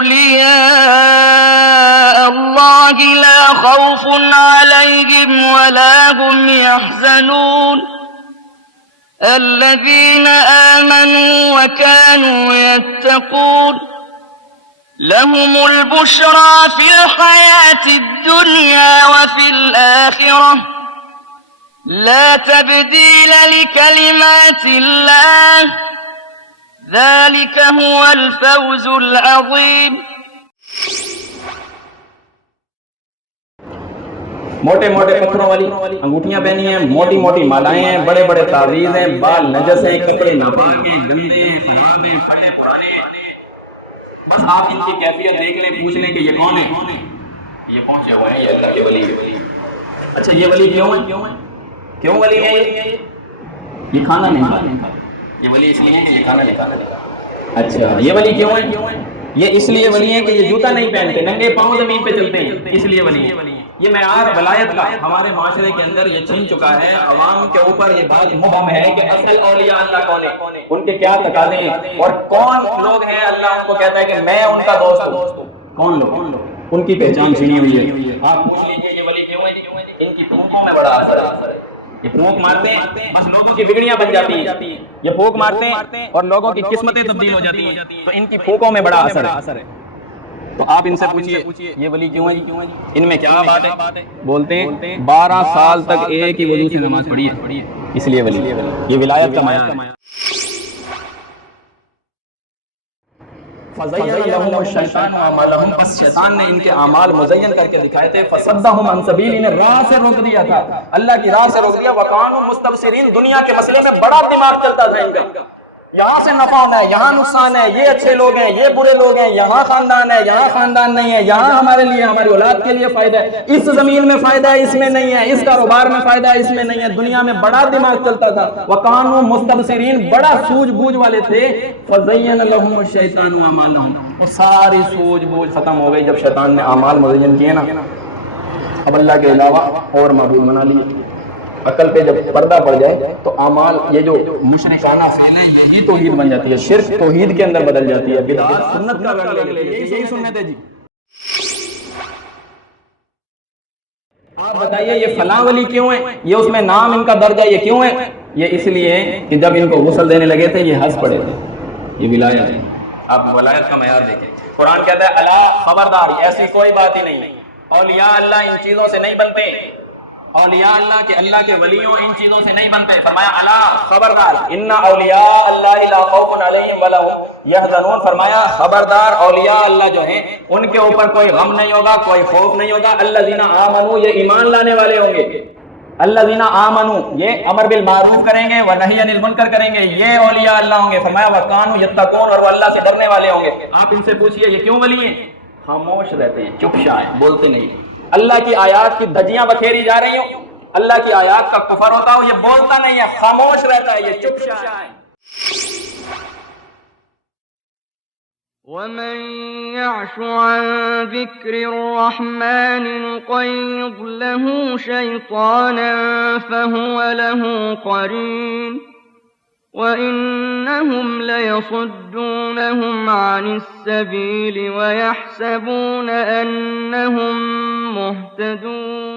أولياء الله لا خوف عليهم ولا هم يحزنون الذين آمنوا وكانوا يتقون لهم البشرى في الحياة الدنيا وفي الآخرة لا تبديل لكلمات الله ذلك هو الفوز العظيم. موٹے موٹے پتھروں والی انگوٹھیاں پہنی ہیں، موٹی موٹی مالائیں ہیں، بڑے بڑے تعویذ ہیں، بال نجس ہیں، کپڑے ناپاک ہیں، گندے ہیں، خراب ہیں، پھٹے پرانے ہیں. بس آپ ان کی کیفیت دیکھ لیں، پوچھ لیں کہ یہ کون ہے. یہ پہنچے ہوئے ہیں، یہ اللہ کے ولی ہے. اچھا یہ ولی کیوں ہے؟ کیوں ولی ہے یہ کھانا نہیں کھاتے. یہ ولی اس لیے کہ یہ کھانا نہیں کھاتے. اچھا یہ ولی کیوں ہے؟ یہ اس لیے ولی ہیں کہ یہ جوتا نہیں پہنتے، ننگے پاؤں زمین پہ چلتے ہیں، اس لیے ولی ہیں. یہ معیار ولایت کا ہمارے معاشرے کے اندر یہ چھن چکا ہے. عوام کے اوپر یہ بات مبہم ہے کہ اصل اولیاء اللہ کون ہے، ان کے کیا تقاضے ہیں اور کون لوگ ہیں اللہ ان کو کہتا ہے کہ میں ان کا دوست ہوں. کون لوگ؟ ان کی پہچان چھنی ہوئی ہے. آپ پوچھ لیجیے یہ ولی کیوں ہے؟ ان کی پھونکوں میں بڑا اثر ہے. یہ پھونک مارتے ہیں بس لوگوں کی بگڑیاں بن جاتی ہیں. یہ پھونک مارتے ہیں اور لوگوں کی قسمتیں تبدیل ہو جاتی ہیں. تو ان کی پھونکوں میں بڑا اثر ہے. تو آپ ان سے پوچھیے یہ ولی کیوں ہے؟ ان میں کیا بات ہے؟ بولتے ہیں 12 سال تک ایک ہی وضو سے نماز پڑھی ہے، اس لیے ولی. یہ ولایت کا معیار ہے. فَزَيَّنَ لَهُمُ الشَّيْطَانُ أَعْمَالَهُمْ، بس شیطان نے ان کے اعمال مزین کر کے دکھائے تھے. فَصَدَّهُمْ عَنْ سَبِيلِ، انہیں راہ سے روک دیا تھا، اللہ کی راہ سے روک دیا. وَكَانُوا مُسْتَبْصِرِينَ، دنیا کے مسئلے میں بڑا دماغ چلتا تھا ان کا. یہاں سے نفع ہونا ہے، یہاں نقصان ہے، یہ اچھے لوگ ہیں، یہ برے لوگ ہیں، یہاں خاندان ہے، یہاں خاندان نہیں ہے، یہاں ہمارے لیے ہماری اولاد کے لیے فائدہ ہے، اس زمین میں فائدہ ہے، اس میں نہیں ہے، اس کاروبار میں فائدہ ہے، اس میں نہیں ہے. دنیا میں بڑا دماغ چلتا تھا. وَكَانُوا مُسْتَبْصِرِينَ، بڑا سوجھ بوجھ والے تھے. فَزَيَّنَ لَهُمُ الشَّيْطَانُ أَعْمَالَهُمْ، وہ ساری سوجھ بوجھ ختم ہو گئی جب شیطان نے اعمال مزین کیے نا. اب اللہ کے علاوہ اور معبود بنا لیے. عقل پہ جب پردہ پڑ جائے تو اعمال یہ جو مشرکانہ فعل ہے یہی توحید بن جاتی ہے، شرک توحید کے اندر بدل جاتی ہے، بدعات سنت کا رنگ لے لیتی ہے. یہی سنت ہے جی. آپ بتائیے یہ فلاں ولی کیوں ہے؟ یہ اس میں نام ان کا درج ہے، یہ کیوں ہے؟ یہ اس لیے کہ جب ان کو غسل دینے لگے تھے یہ ہنس پڑے تھے. یہ ولایت ہے. آپ ولایت کا معیار دیکھیں. قرآن کہتا ہے الا خبردار، ایسی کوئی بات ہی نہیں. اولیاء اللہ ان چیزوں سے نہیں بنتے. اولیاء اللہ کے، اللہ کے ولیوں ان چیزوں سے نہیں بنتے. فرمایا الا خبردار، ان اولیاء اللہ لا خوف علیہم ولا هم یحزنون. فرمایا خبردار، اولیاء اللہ جو ہیں ان کے اوپر کوئی غم نہیں ہوگا، کوئی خوف نہیں ہوگا. الذین آمنوا، یہ ایمان لانے والے ہوں گے. الذین آمنوا، یہ امر بالمعروف کریں گے ونہی عن المنکر کریں گے، یہ اولیاء اللہ ہوں گے. فرمایا وکانوا یتقون، اور وہ اللہ سے ڈرنے والے ہوں گے. آپ ان سے پوچھئے یہ کیوں ولی ہیں؟ خاموش رہتے ہیں، چپ شائے، بولتے نہیں. اللہ کی آیات کی دھجیاں بکھیری جا رہی ہوں، اللہ کی آیات کا کفر ہوتا ہو، یہ بولتا نہیں ہے، خاموش رہتا ہے، یہ چپ شائے. ومن يعش عن ذكر الرحمن نقيض له شيطانا فهو له قرين وإنهم ليصدونهم عن السبيل ويحسبون أنهم مهتدون